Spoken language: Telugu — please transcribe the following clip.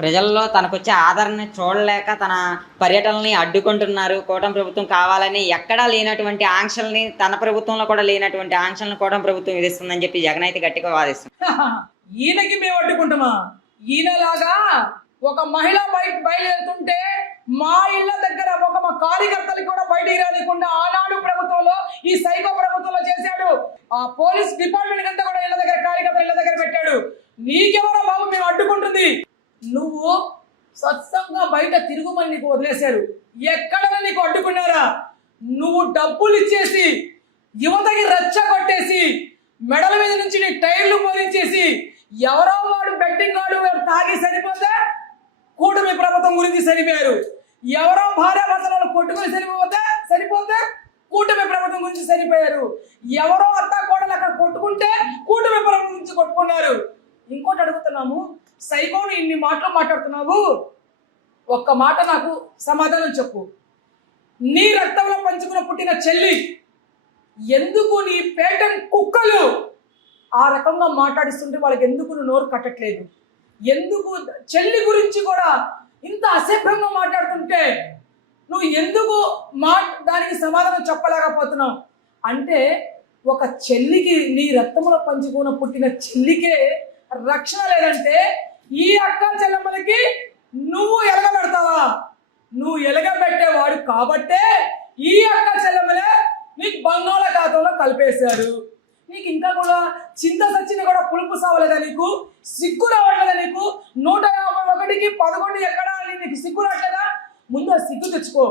ప్రజల్లో తనకొచ్చే ఆదరణని చూడలేక తన పర్యటనల్ని అడ్డుకుంటున్నారు. కూటమి ప్రభుత్వం కావాలని ఎక్కడా లేనటువంటి ఆంక్షల్ని తన ప్రభుత్వంలో కూడా లేనటువంటి ఆంక్షలను కూటమి ప్రభుత్వం విధిస్తుందని చెప్పి జగన్ అయితే గట్టిగా వాదిస్తున్నారు. ఈయనకి మేము అడ్డుకుంటామా? ఈయనలాగా ఒక మహిళ బయలుదేరుతుంటే మా ఇళ్ల దగ్గర మా కార్యకర్తలకు కూడా బయటికి రానికుండా ఆనాడు ప్రభుత్వంలో ఈ సైకో ప్రభుత్వంలో చేశాడు. ఆ పోలీస్ డిపార్ట్మెంట్ అంతా కూడా ఇళ్ల దగ్గర కార్యకర్తలు ఇళ్ల దగ్గర పెట్టాడు. నీకెవరో బాబు మేము అడ్డుకుంటుంది? నువ్వు స్వచ్ఛంగా బయట తిరుగుమని నీకు వదిలేశారు. ఎక్కడైనా నీకు అడ్డుకున్నారా? నువ్వు డబ్బులు ఇచ్చేసి యువతకి రెచ్చగొట్టేసి మెడల మీద నుంచి నీ టైర్లు పోలించేసి ఎవరో వాడు బెట్టింగ్ వాడు తాగి సరిపోతే కూటమి ప్రభుత్వం గురించి సరిపోయారు. ఎవరో భార్యాభర్తలను కొట్టుకుని సరిపోతే కూటమి ప్రభుత్వం గురించి సరిపోయారు. ఎవరో అత్తా కోడలు అక్కడ కొట్టుకుంటే కూటమి ప్రభుత్వం గురించి కొట్టుకున్నారు. ఇంకోటి అడుగుతున్నాము, సైకోను ఇన్ని మాటలు మాట్లాడుతున్నావు, ఒక్క మాట నాకు సమాధానం చెప్పు. నీ రక్తంలో పంచుకున్న పుట్టిన చెల్లి ఎందుకు నీ పేటెంట్ కుక్కలు ఆ రకంగా మాట్లాడిస్తుంటే వాళ్ళకి ఎందుకు నువ్వు నోరు కట్టట్లేదు? ఎందుకు చెల్లి గురించి కూడా ఇంత అసభ్యంగా మాట్లాడుతుంటే నువ్వు ఎందుకు దానికి సమాధానం చెప్పలేకపోతున్నావు? అంటే ఒక చెల్లికి, నీ రక్తంలో పంచుకున్న పుట్టిన చెల్లికే రక్షణ లేదంటే ఈ అక్క చెల్లెమ్మలకి నువ్వు ఎలగబెడతావా? నువ్వు ఎలగబెట్టేవాడు కాబట్టే ఈ అక్క చెల్లెమ్మలే నీకు బంగాళాఖాతంలో కలిపేశారు. నీకు ఇంకా కూడా చింత సచ్చిన కూడా పులుపు సావలేదా? నీకు సిగ్గు రావట్లేదా? నీకు 151కి 11 ఎక్కడా నీకు సిగ్గు రావట్లేదా? ముందు సిగ్గు తెచ్చుకో.